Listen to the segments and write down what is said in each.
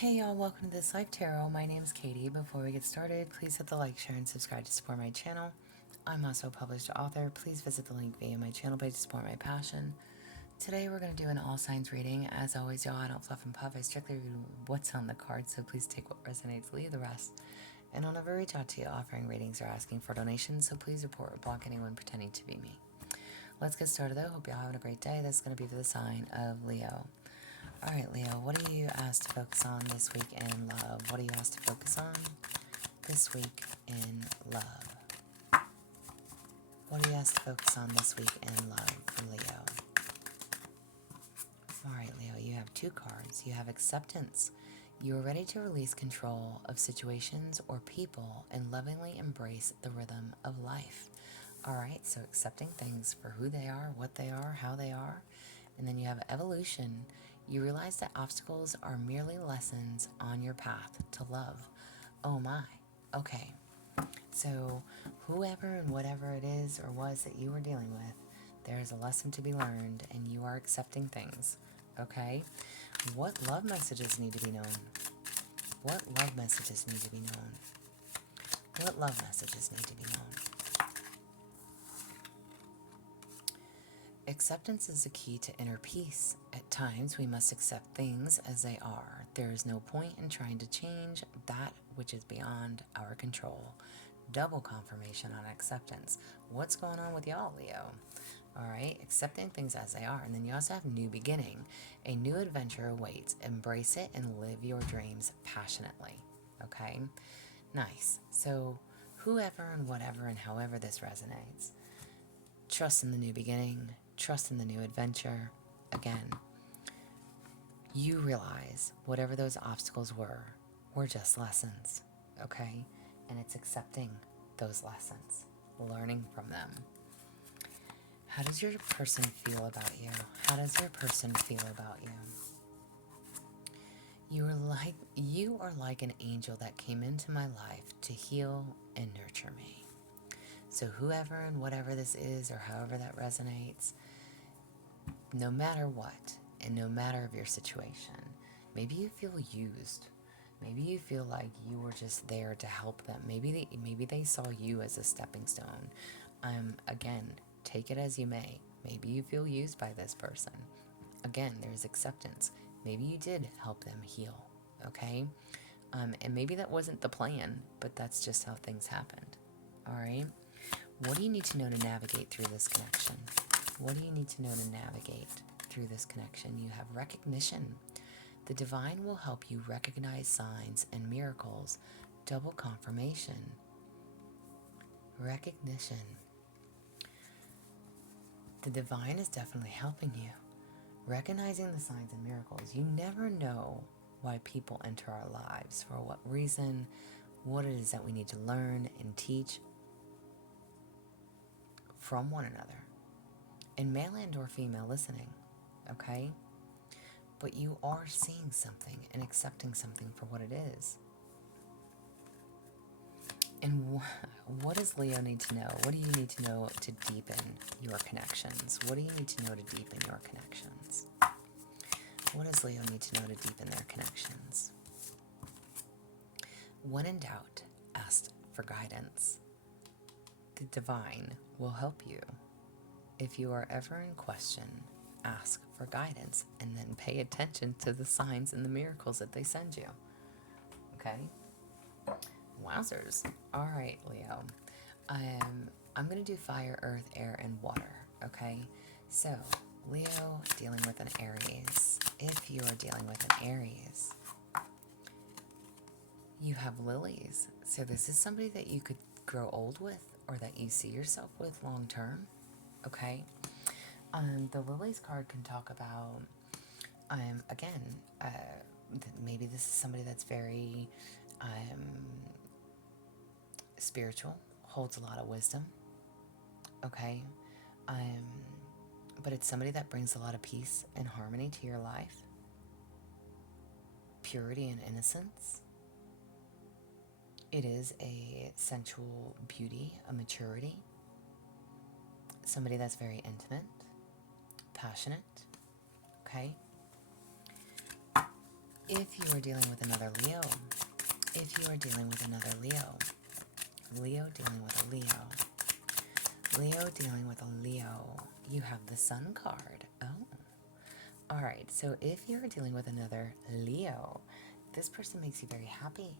Hey y'all, welcome to This Life Tarot. My name's Katie. Before we get started, please hit the like, share, and subscribe to support my channel. I'm also a published author. Please visit the link via my channel page to support my passion. Today we're going to do an all signs reading. As always, y'all, I don't fluff and puff. I strictly read what's on the card, so please take what resonates, leave the rest. And I'll never reach out to you offering readings or asking for donations, so please report or block anyone pretending to be me. Let's get started though. Hope y'all having a great day. This is going to be for the sign of Leo. Alright, Leo, what are you asked to focus on this week in love? What are you asked to focus on this week in love? What are you asked to focus on this week in love for Leo? Alright, Leo, you have two cards. You have acceptance. You are ready to release control of situations or people and lovingly embrace the rhythm of life. Alright, so accepting things for who they are, what they are, how they are. And then you have evolution. You realize that obstacles are merely lessons on your path to love. Oh my. Okay. So whoever and whatever it is or was that you were dealing with, there is a lesson to be learned and you are accepting things. Okay? What love messages need to be known? What love messages need to be known? What love messages need to be known? Acceptance is the key to inner peace. At times, we must accept things as they are. There is no point in trying to change that which is beyond our control. Double confirmation on acceptance. What's going on with y'all, Leo? Alright, accepting things as they are. And then you also have new beginning. A new adventure awaits. Embrace it and live your dreams passionately. Okay? Nice. So, whoever and whatever and however this resonates, trust in the new beginning, trust in the new adventure. Again, you realize whatever those obstacles were just lessons, okay? And it's accepting those lessons, learning from them. How does your person feel about you? How does your person feel about you? You are like an angel that came into my life to heal and nurture me. So whoever and whatever this is, or however that resonates, no matter what, and no matter of your situation, maybe you feel used. Maybe you feel like you were just there to help them. Maybe they saw you as a stepping stone. Again, take it as you may. Maybe you feel used by this person. Again, there's acceptance. Maybe you did help them heal, okay? And maybe that wasn't the plan, but that's just how things happened, all right? What do you need to know to navigate through this connection? What do you need to know to navigate through this connection? You have recognition. The divine will help you recognize signs and miracles. Double confirmation. Recognition. The divine is definitely helping you. Recognizing the signs and miracles. You never know why people enter our lives, for what reason, what it is that we need to learn and teach from one another. And male and or female listening, okay? But you are seeing something and accepting something for what it is. And what does Leo need to know? What do you need to know to deepen your connections? What do you need to know to deepen your connections? What does Leo need to know to deepen their connections? When in doubt, ask for guidance. The divine will help you. If you are ever in question, ask for guidance and then pay attention to the signs and the miracles that they send you. Okay? Wowzers. All right, Leo. I'm going to do fire, earth, air, and water. Okay? So, Leo dealing with an Aries. If you are dealing with an Aries, you have lilies. So this is somebody that you could grow old with or that you see yourself with long term. Okay? The lilies card can talk about, again, maybe this is somebody that's very spiritual, holds a lot of wisdom. Okay? But it's somebody that brings a lot of peace and harmony to your life. Purity and innocence. It is a sensual beauty, a maturity. Somebody that's very intimate, passionate, okay? If you are dealing with another Leo, if you are dealing with another Leo, Leo dealing with a Leo, Leo dealing with a Leo, you have the Sun card. Oh. Alright, so if you're dealing with another Leo, this person makes you very happy.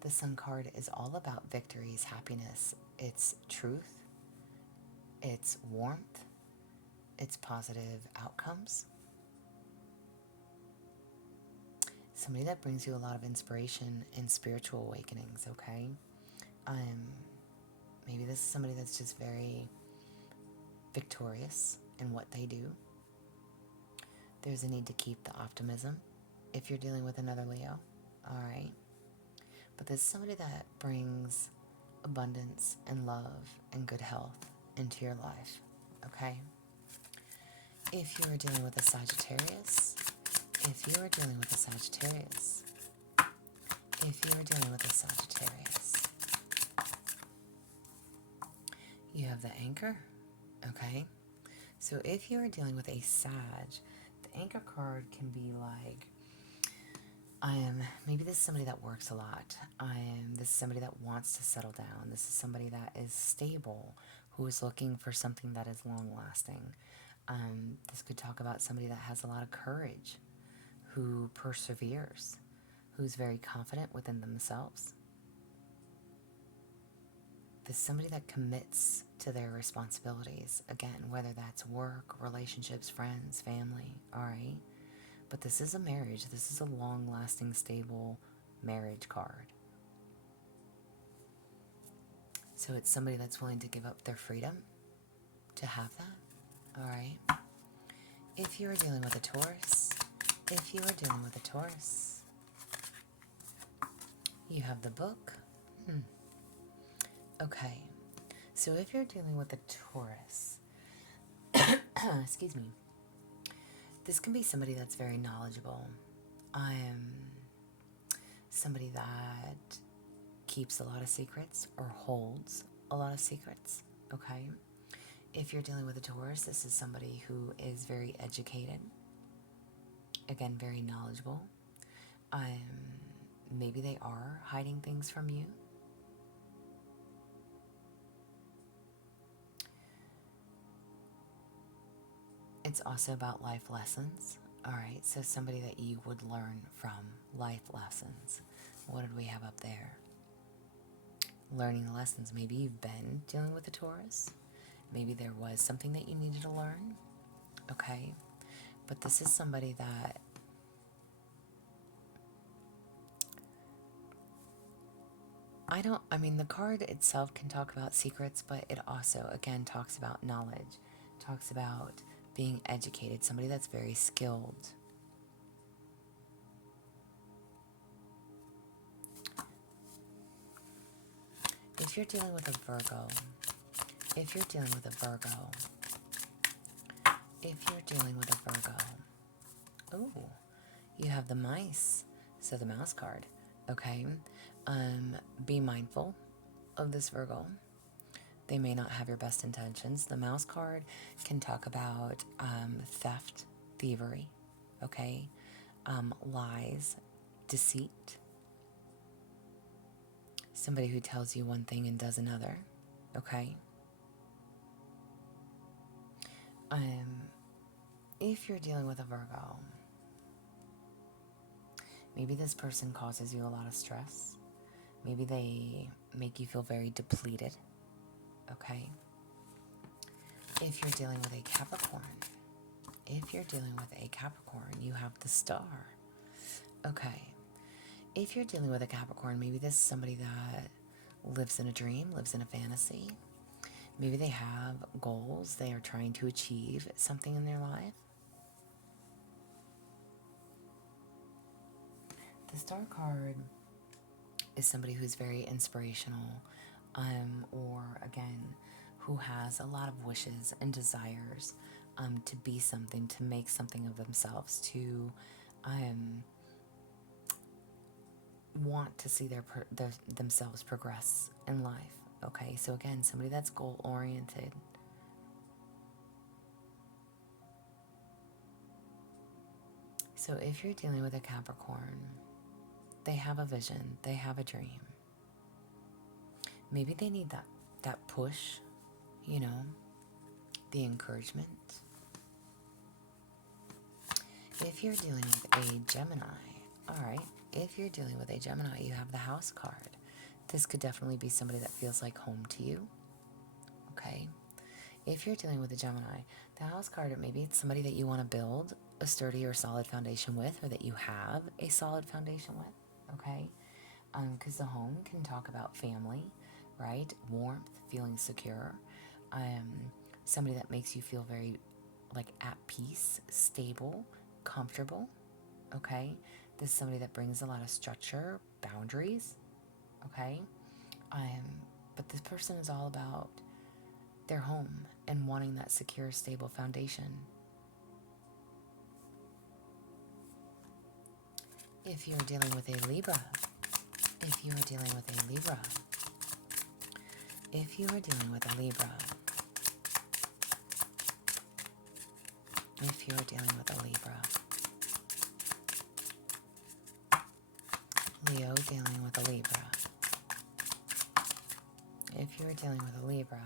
The Sun card is all about victories, happiness. It's truth, it's warmth, it's positive outcomes. Somebody that brings you a lot of inspiration and spiritual awakenings, okay? Maybe this is somebody that's just very victorious in what they do. There's a need to keep the optimism if you're dealing with another Leo, all right? But there's somebody that brings abundance and love and good health into your life, okay? If you are dealing with a Sagittarius, if you are dealing with a Sagittarius, if you are dealing with a Sagittarius, you have the Anchor, okay? So if you are dealing with a Sag, the Anchor card can be like, maybe this is somebody that works a lot. This is somebody that wants to settle down. This is somebody that is stable, who is looking for something that is long-lasting. This could talk about somebody that has a lot of courage, who perseveres, who's very confident within themselves. This is somebody that commits to their responsibilities, again, whether that's work, relationships, friends, family, all right? But this is a marriage. This is a long-lasting, stable marriage card. So it's somebody that's willing to give up their freedom to have that, all right? If you are dealing with a Taurus, if you are dealing with a Taurus, you have the Book. Okay, so if you're dealing with a Taurus, excuse me, this can be somebody that's very knowledgeable. Somebody that keeps a lot of secrets or holds a lot of secrets, okay? If you're dealing with a Taurus, this is somebody who is very educated, again, very knowledgeable. Maybe they are hiding things from you. It's also about life lessons. All right, so somebody that you would learn from, life lessons. What did we have up there? Learning the lessons. Maybe you've been dealing with a Taurus. Maybe there was something that you needed to learn. Okay, but this is somebody that the card itself can talk about secrets, but it also, again, talks about knowledge, talks about being educated, somebody that's very skilled. If you're dealing with a Virgo, if you're dealing with a Virgo, if you're dealing with a Virgo, ooh, you have the mice, so the mouse card, okay? Be mindful of this Virgo. They may not have your best intentions. The mouse card can talk about theft, thievery, okay? Lies, deceit. Somebody who tells you one thing and does another, okay? If you're dealing with a Virgo, maybe this person causes you a lot of stress. Maybe they make you feel very depleted, okay? If you're dealing with a Capricorn, if you're dealing with a Capricorn, you have the Star, okay? If you're dealing with a Capricorn, maybe this is somebody that lives in a dream, lives in a fantasy. Maybe they have goals. They are trying to achieve something in their life. The Star card is somebody who's very inspirational, or again, who has a lot of wishes and desires to be something, to make something of themselves, to want to see themselves progress in life. Okay, so again, somebody that's goal-oriented. So So if you're dealing with a Capricorn, they have a vision, they have a dream. Maybe they need that push, you know, the encouragement. If you're dealing with a Gemini, all right, if you're dealing with a Gemini, you have the House card. This could definitely be somebody that feels like home to you, okay? If you're dealing with a Gemini, the House card, maybe it's somebody that you want to build a sturdy or solid foundation with, or that you have a solid foundation with, okay? Because the home can talk about family, right? Warmth, feeling secure. Somebody that makes you feel very, like, at peace, stable, comfortable, okay? This is somebody that brings a lot of structure, boundaries, okay? But this person is all about their home and wanting that secure, stable foundation. If you're dealing with a Libra, if you are dealing with a Libra, if you are dealing with a Libra, if you are dealing with a Libra, Leo dealing with a Libra, if you are dealing with a Libra,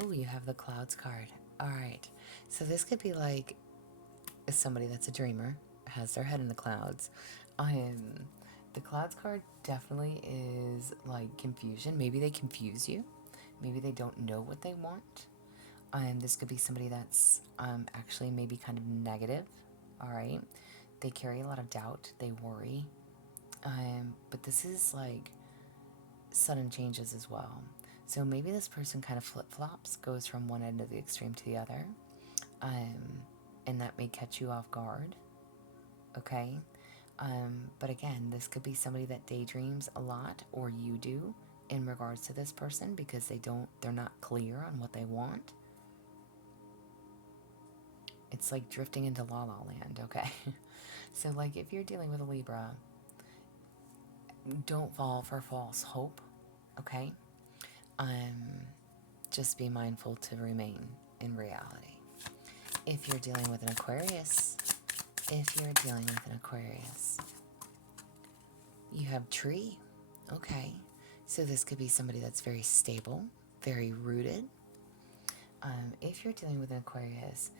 oh, you have the Clouds card. All right, so this could be like somebody that's a dreamer, has their head in the clouds. The Clouds card definitely is like confusion. Maybe they confuse you. Maybe they don't know what they want. This could be somebody that's actually maybe kind of negative. All right, they carry a lot of doubt. They worry. But this is like sudden changes as well. So maybe this person kind of flip-flops, goes from one end of the extreme to the other. And that may catch you off guard. Okay? But again, this could be somebody that daydreams a lot, or you do, in regards to this person, because they're not clear on what they want. It's like drifting into La La Land, okay? So like if you're dealing with a Libra, don't fall for false hope, okay? Just be mindful to remain in reality. If you're dealing with an Aquarius, you have Tree, okay? So this could be somebody that's very stable, very rooted. If you're dealing with an Aquarius,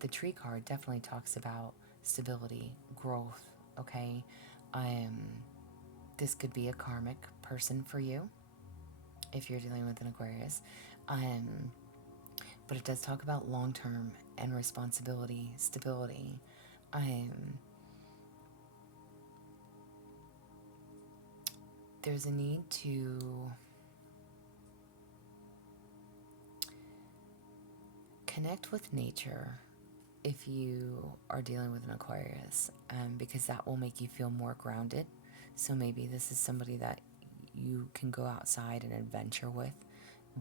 the Tree card definitely talks about stability, growth, okay? This could be a karmic person for you if you're dealing with an Aquarius. But it does talk about long-term and responsibility, stability. There's a need to connect with nature if you are dealing with an Aquarius, because that will make you feel more grounded. So maybe this is somebody that you can go outside and adventure with,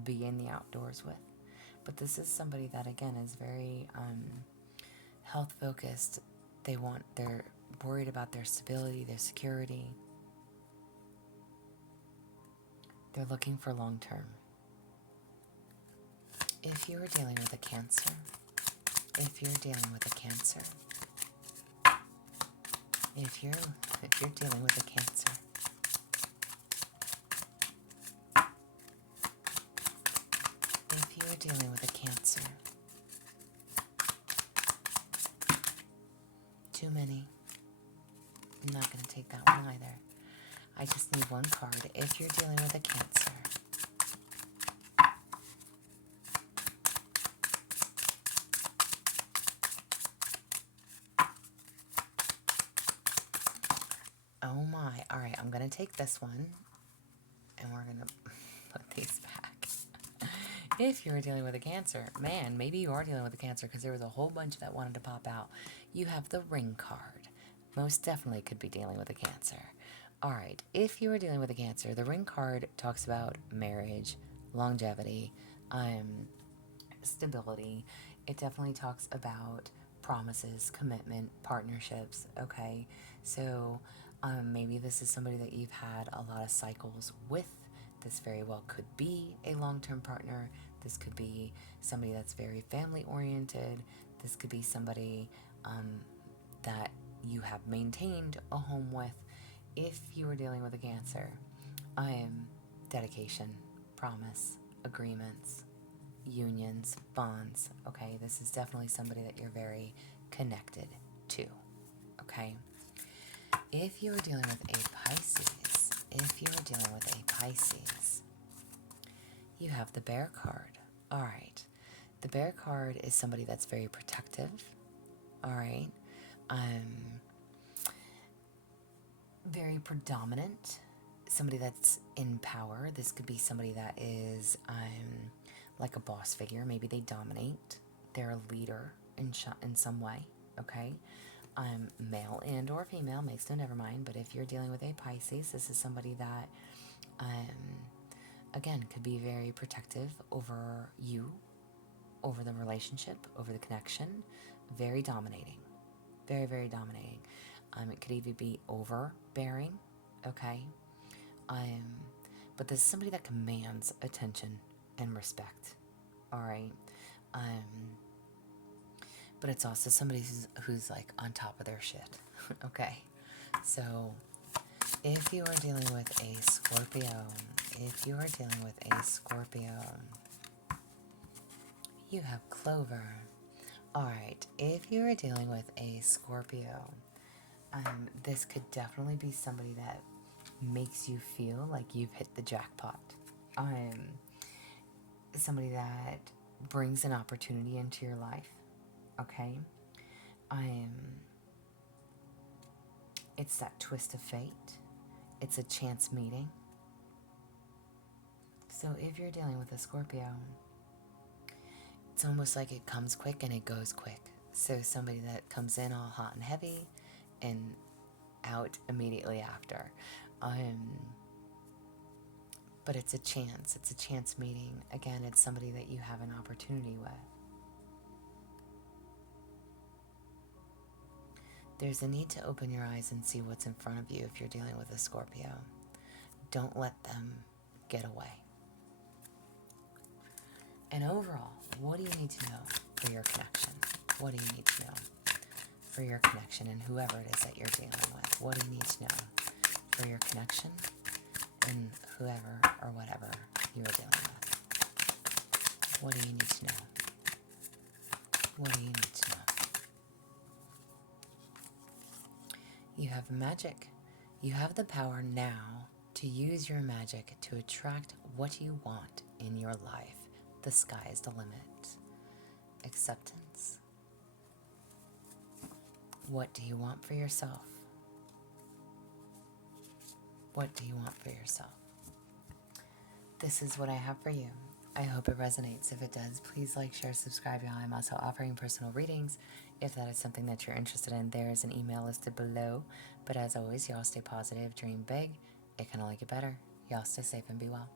be in the outdoors with. But this is somebody that, again, is very health focused. They're worried about their stability, their security. They're looking for long term. If you're dealing with a Cancer, if you're dealing with a Cancer, if you're dealing with a Cancer, if you're dealing with a Cancer, too many. I'm not going to take that one either. I just need one card. If you're dealing with a Cancer, oh my. All right, I'm going to take this one, and we're going to put these back. If you're dealing with a Cancer, man, maybe you are dealing with a Cancer, because there was a whole bunch that wanted to pop out. You have the Ring card. Most definitely could be dealing with a Cancer. All right, if you are dealing with a Cancer, the Ring card talks about marriage, longevity, stability. It definitely talks about promises, commitment, partnerships, okay? So maybe this is somebody that you've had a lot of cycles with. This very well could be a long-term partner. This could be somebody that's very family-oriented. This could be somebody that you have maintained a home with. If you are dealing with a Cancer, I am dedication, promise, agreements, unions, bonds. Okay, this is definitely somebody that you're very connected to. Okay, if you are dealing with a Pisces, you have the Bear card. All right, the Bear card is somebody that's very protective. All right, very predominant, somebody that's in power. This could be somebody that is like a boss figure. Maybe they dominate. They're a leader in some way. Okay, male and or female makes no never mind. But if you're dealing with a Pisces, this is somebody that again could be very protective over you, over the relationship, over the connection. Very dominating, very, very dominating. It could even be overbearing, okay? But this is somebody that commands attention and respect, all right? But it's also somebody who's like on top of their shit, okay? So if you are dealing with a Scorpio, you have Clover. All right, if you are dealing with a Scorpio, this could definitely be somebody that makes you feel like you've hit the jackpot. Somebody that brings an opportunity into your life. Okay, it's that twist of fate. It's a chance meeting. So if you're dealing with a Scorpio, it's almost like it comes quick and it goes quick. So somebody that comes in all hot and heavy and out immediately after. But it's a chance meeting. Again, it's somebody that you have an opportunity with. There's a need to open your eyes and see what's in front of you if you're dealing with a Scorpio. Don't let them get away. And overall, what do you need to know for your connection? What do you need to know for your connection and whoever it is that you're dealing with? What do you need to know for your connection and whoever or whatever you are dealing with? What do you need to know? What do you need to know? You have magic. You have the power now to use your magic to attract what you want in your life. The sky is the limit. Acceptance. What do you want for yourself? What do you want for yourself? This is what I have for you. I hope it resonates. If it does, please like, share, subscribe. Y'all, I'm also offering personal readings. If that is something that you're interested in, there is an email listed below. But as always, y'all stay positive, dream big. It can only get better. Y'all stay safe and be well.